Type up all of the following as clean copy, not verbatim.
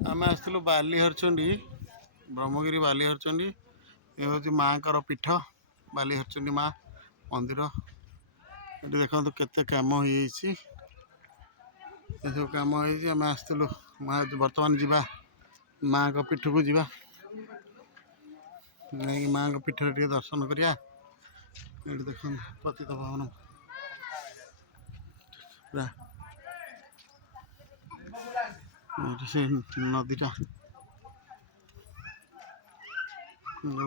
आम आसलु बालीहरचंडी ब्रह्मगिरी बालीहरचंडी ये हूँ माँ पीठ बालीहरचंडी माँ मंदिर ये देखो केते कम हो सब कम होम आसलु बर्तमान जावा माँ पीठ को जावा नहीं माँ पीठ टे दर्शन करिया ये देख पतित पावन पूरा से नदीटा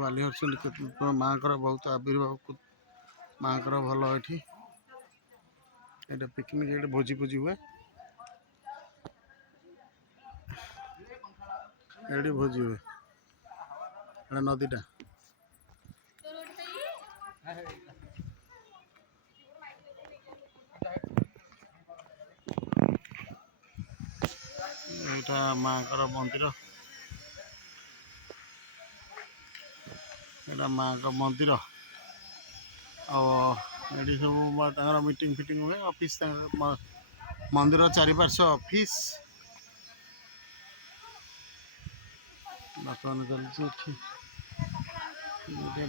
बालीहरचंडी माँ बहुत आविर्भाव माँ भल ये पिकनिक ये भोजी भोजी हुए ये भोजी हुए नदीटा यहाँ माँ मंदिर यहाँ माँ मंदिर ये सब मीटिंग फिटिंग हुए ऑफिस मंदिर चारिपार्श्व ऑफिस बर्तमान चलती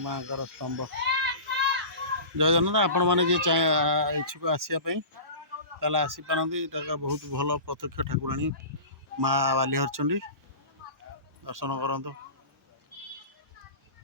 माँ स्तंभ जय जगन्नाथ आपण मैंने जी इच्छुक आसपाई आसीपारती बहुत भल प्रत्यक्ष ठाकुराणी माँ बालीहरचंडी दर्शन करंतु।